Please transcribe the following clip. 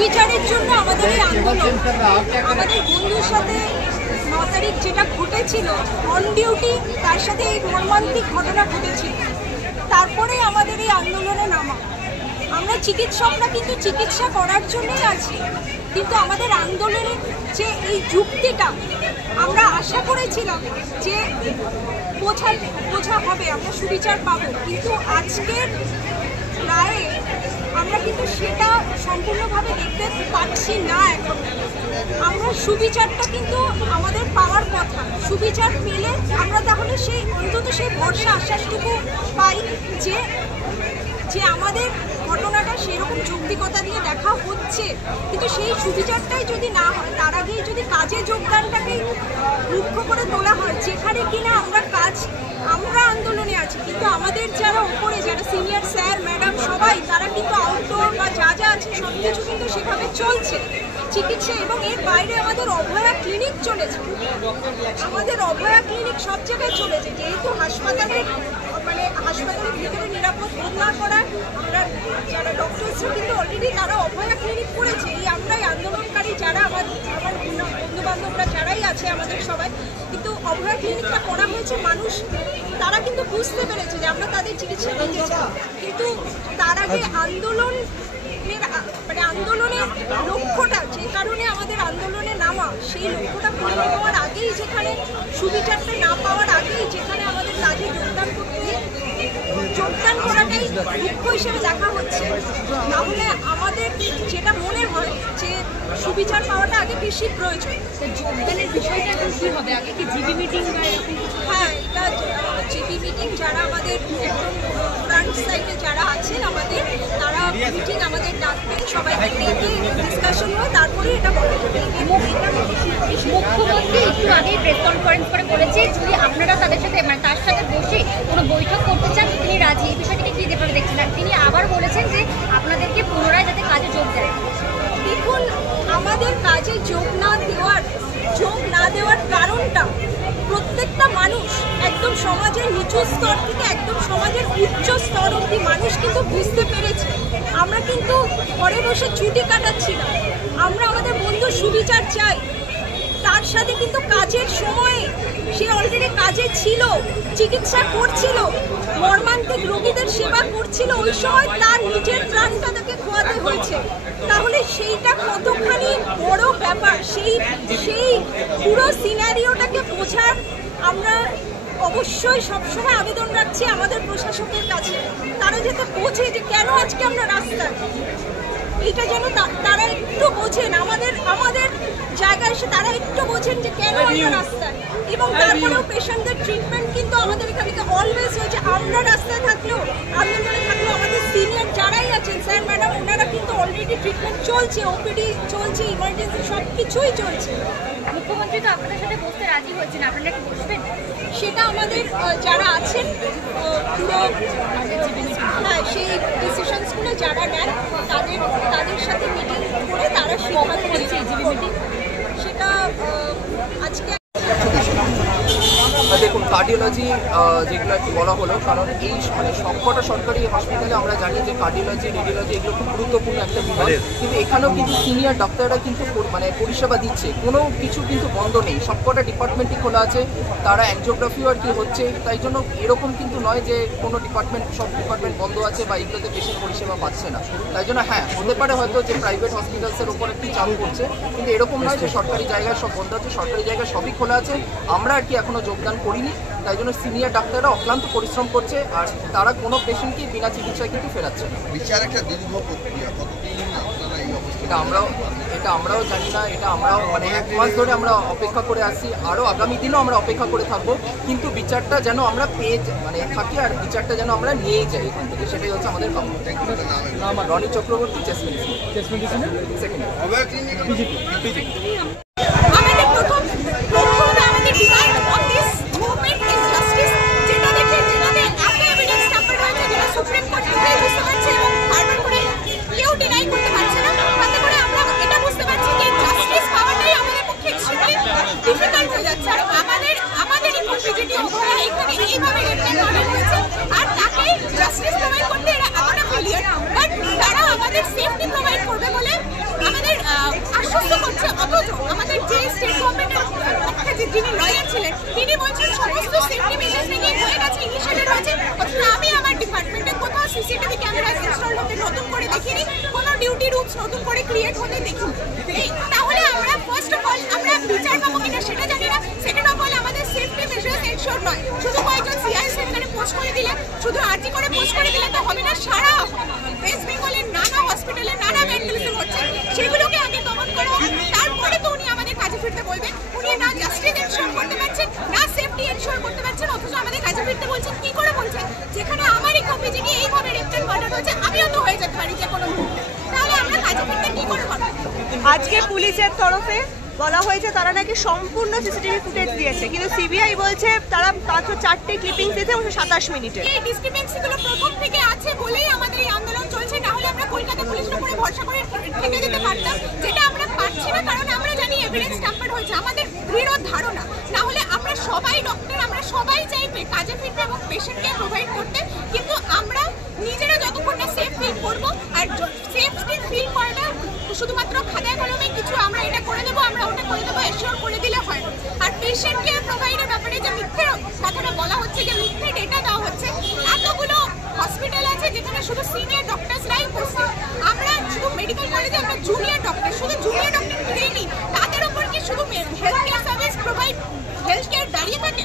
বিচারের জন্য আমাদের এই আন্দোলন, আমাদের বন্ধুর সাথে 9 তারিখ যেটা ঘটেছিল অন ডিউটি, তার সাথে এই মর্মান্তিক ঘটনা ঘটেছিল, তারপরে আমাদের এই আন্দোলনে নামা। আমরা চিকিৎসকরা কিন্তু চিকিৎসা করার জন্যই আছি, কিন্তু আমাদের আন্দোলনের যে এই যুক্তিটা আমরা আশা করেছিলাম যে বোঝা হবে, আমরা সুবিচার পাবো, কিন্তু আজকের রায়ে আমরা কিন্তু সেটা সম্পূর্ণভাবে দেখতে পাচ্ছি না। এখন আমরা সুবিচারটা কিন্তু আমাদের পাওয়ার কথা, সুবিচার পেলে আমরা তাহলে সেই অন্তত সেই ভরসা আশ্বাসটুকু পাই যে আমাদের ঘটনাটা সেরকম যৌক্তিকতা দিয়ে দেখা হচ্ছে, কিন্তু সেই সুবিচারটাই যদি না হয়, তার আগেই যদি কাজে যোগদানটাকে মুখ্য করে তোলা হয়, যেখানে কিনা আমরা আন্দোলনে আছি, কিন্তু আমাদের যারা উপরে যারা সিনিয়র স্যার ম্যাডাম সবাই, তারা কিন্তু আউটডোর বা যা আছে সব কিছু কিন্তু সেভাবে চলছে চিকিৎসা। এবং এর বাইরে আমাদের অভয়া ক্লিনিক চলেছে, আমাদের অভয়া ক্লিনিক সব জায়গায় চলেছে, যেহেতু হাসপাতালের ভিতরে নিরাপদ বোধ না করার আমরা যারা ডক্টরসরা কিন্তু অলরেডি তারা অভয়া ক্লিনিক করেছে। এই আমরাই আন্দোলনকারী যারা আমার বন্ধু বান্ধবরা যারাই আছে আমাদের সবাই, কিন্তু অভয়া ক্লিনিকটা করা হয়েছে, মানুষ তারা কিন্তু বুঝতে পেরেছে যে আমরা তাদের চিকিৎসা দিতে চাই, কিন্তু তার আগে আন্দোলনের লক্ষ্যটা, যে কারণে আমাদের আন্দোলনে নামা, সেই লক্ষ্যটা পূর্ণ হওয়ার আগেই, যেখানে সুবিচারটা না পাওয়ার আগেই, যেখানে আমাদের কাজে যোগদান করাটাই লক্ষ্য হিসেবে দেখা হচ্ছে। তাহলে আমাদের যেটা মনে হয় যে সুবিচার পাওয়াটা আগে বেশি প্রয়োজন। যোগদানের বিষয়টা এখন কী হবে? আগে কি জিবি মিটিং বা এরকম? হ্যাঁ, এটা জিবি মিটিং, যারা আমাদের একদম ফ্রন্ট সাইডে যারা আছেন আমাদের, তারা মিটিং আমাদের ডাকবেন, সবাইকে ডেকে ডিসকাশন হয়, তারপরে এটা বলা যাবে। মুখ্যমন্ত্রী একটু আগে প্রেস কনফারেন্স করে বলেছে যদি আপনারা তাদের সাথে তার সাথে বসে কোনো বৈঠক করতে চান তিনি রাজি। এই বিষয়টিকে কী যেভাবে দেখছেন? আর তিনি আবার বলেছেন যে আপনাদেরকে পুনরায় যাতে কাজে যোগ দেয়। দেখুন, আমাদের কাজে যোগ না দেওয়ার কারণটা প্রত্যেকটা মানুষ, একদম সমাজের নিচু স্তর থেকে একদম সমাজের উচ্চ স্তর অবধি মানুষ কিন্তু বুঝতে পেরেছে। আমরা কিন্তু ঘরে বসে ছুটি কাটাচ্ছি না, আমরা আমাদের বন্ধুর সুবিচার চাই। তার সাথে কিন্তু কাজের সময়ে সে অলরেডি কাজে ছিল, চিকিৎসা করছিল, মর্মান্তিক রোগীদের সেবা করছিল, ওই সময় তার নিজের প্রাণটা তাকে খোয়াতে হয়েছে। তাহলে সেইটা কতখানি বড় ব্যাপার, সেই পুরো সিনারিওটাকে বোঝার আমরা অবশ্যই সবসময় আবেদন রাখছি আমাদের প্রশাসকের কাছে, তারা যাতে বোঝে যে কেন আজকে আমরা রাস্তায়, এটা যেন তারা একটু বোঝেন, আমাদের জায়গায় এসে তারা একটু বোঝেন যে কেন আমরা রাস্তায়। এবং তারপরেও পেশেন্টদের ট্রিটমেন্ট কিন্তু আমাদের এখানে অলওয়েজ হয়েছে। আমরা রাস্তায় থাকলেও, আন্দোলনে থাকলেও আমাদের সিনিয়র যারাই আছেন স্যার ম্যাডাম, ওনারা কিন্তু অলরেডি ট্রিটমেন্ট চলছে, ওপিডি চলছে, ইমার্জেন্সি সব কিছুই চলছে। মুখ্যমন্ত্রী তো আপনাদের সাথে বসতে রাজি হয়েছেন, আপনারা কি বসবেন? সেটা আমাদের যারা আছেন পুরো, হ্যাঁ, সেই ডিসিশনসগুলো যারা নেন তাদের সাথে মিটিং করে তারা সিদ্ধান্ত নিয়েছে জিবি মিটিং। সেটা আজকে দেখুন, কার্ডিওলজি যেগুলো একটু বলা হলো, কারণ এই সবকটা সরকারি হসপিটালে আমরা জানি যে কার্ডিওলজি, রেডিওলজি এগুলো খুব গুরুত্বপূর্ণ একটা বিভাগ, কিন্তু এখানেও কিন্তু সিনিয়র ডাক্তাররা কিন্তু পরিষেবা দিচ্ছে, কোনো কিছু কিন্তু বন্ধ নেই, সবকটা ডিপার্টমেন্টই খোলা আছে, তারা অ্যাঞ্জিওগ্রাফিও আর কি হচ্ছে। তাই জন্য এরকম কিন্তু নয় যে কোনো সব ডিপার্টমেন্ট বন্ধ আছে বা এগুলোতে পেশেন্ট পরিষেবা পাচ্ছে না। তাই জন্য হ্যাঁ, হতে পারে হয়তো যে প্রাইভেট হসপিটালসের উপর একটু চাপ পড়ছে, কিন্তু এরকম নয় যে সরকারি জায়গায় সব বন্ধ আছে, সরকারি জায়গায় সবই খোলা আছে। আমরা আর কি এখনও যোগদান করিনি, তাই জন্য সিনিয়র ডাক্তাররা অক্লান্ত পরিশ্রম করছে, আর তারা কোনো পেশেন্টকে বিনা চিকিৎসায় কিন্তু ফেরাচ্ছে না। বিচার একটা দীর্ঘ প্রক্রিয়া, কতদিন আপনারা এই অবস্থা? এটা আমরাও জানি না, এটা আমরাও 1 মাস ধরে আমরা অপেক্ষা করে আসছি, আরও আগামী দিনও আমরা অপেক্ষা করে থাকবো, কিন্তু বিচারটা যেন আমরা পেয়ে থাকি, আর বিচারটা যেন আমরা নিয়েই যাই এখান থেকে, সেটাই হচ্ছে আমাদের কাম্য। আমার Rony Chakraborty, chest medicine second BJP. আমাদের প্রথম লক্ষ্য হবে আমাদের demand on this movement is justice, যেটা দেখে যেটাতে এত এভিডেন্স স্ট্যাম্পার হয়েছে, যেটা সুপ্রিম কোর্ট নিজেই বুঝতে পারছে এবং বারবার করে কেউ ডিনাই করতে পারছে না। তাতে করে আমরা এটা বুঝতে পারছি যে জাস্টিস পাওয়াটাই আমাদের পক্ষে এক্সট্রিমলি ডিফিকাল্ট হয়ে যাচ্ছে। আর আমাদেরই কমিউনিটি ওরা এখানে এইভাবে রিপ্রেজেন্ট করা হয়েছে, আর তাকে জাস্টিস প্রোভাইড করতে এরা এতটা ফেলিয়ার, বাট তারা আমাদের সেফটি প্রোভাইড করবে বলে গ্রুপস নতুন করে ক্রিয়েট হতে দেখি। তাহলে আমরা ফার্স্ট অফ অল আমরা বিচার পাবো কিনা সেটা জানি না, সেকেন্ড অফ অল আমাদের সেফটি মেজার্স এনশিওর নয়। শুধু কয়েকজন সিআইএসএফ এখানে পোস্ট করে দিলে, শুধু আরজি করে পোস্ট করে দিলে তো হবে না। সারা ওয়েস্ট বেঙ্গলের নানা হসপিটালে নানা ভ্যান্ডালিজম হচ্ছে, সেগুলোকে আগে দমন করা হোক, তারপরে তো উনি আমাদের কাজে ফিরতে বলবেন। উনি না জাস্টিস এনশিওর করতে পারছেন, না সেফটি এনশিওর করতে পারছেন, অথচ আমাদের কাজে ফিরতে বলছেন। কি করে বলছেন? যেখানে আমারই কপি যিনি এইভাবে রেপটেন মার্ডার হচ্ছে, আমিও তো হয়ে যেতে পারি যে কোনো মুহূর্তে, তাহলে আমরা কাজে ফিরতে কি করে পারবো? আজকে পুলিশের তরফে বলা হয়েছে তারা নাকি সম্পূর্ণ সিসিটিভি ফুটেজ দিয়েছে, কিন্তু সিবিআই বলছে তারা মাত্র 4টে ক্লিপিংস দিয়েছে 27 মিনিটে। এই ডিসক্রিপেন্সিগুলো প্রথম থেকে আছে বলেই আমাদের এই আন্দোলন চলছে, না হলে আমরা কলকাতা পুলিশের উপরে ভরসা করে থেকে যেতে পারতাম, যেটা আমরা পারছি না। কারণ আমরা জানি এভিডেন্স ট্যাম্পার হয়েছে, আমাদের দৃঢ় ধারণা। না হলে আমরা সবাই ডক্টর, আমরা সবাই চাই কাজে ফিরতে এবং পেশেন্টকে প্রোভাইড করতে, কিন্তু আমরা নিজেরা যতক্ষণ না সেফ ফিল করবো, আর সেফ ফিল করাটা শুধুমাত্র খাতায় কলমে কিছু আমরা এটা করে দেবো, আমরা ওটা করে দেবো এশিওর করে দিলে হয়। আর পেশেন্ট কেয়ার প্রোভাইডের ব্যাপারে যে মিথ্যে কথাটা বলা হচ্ছে, যে মিথ্যে ডেটা দেওয়া হচ্ছে, এতগুলো হসপিটাল আছে যেখানে শুধু সিনিয়র ডক্টরসরাই উপস্থিত। আমরা শুধু মেডিকেল কলেজে আমরা জুনিয়র ডক্টর, শুধু জুনিয়র ডক্টর দিইনি, তাদের উপর কি শুধু health care service provide health care দাঁড়িয়ে থাকে?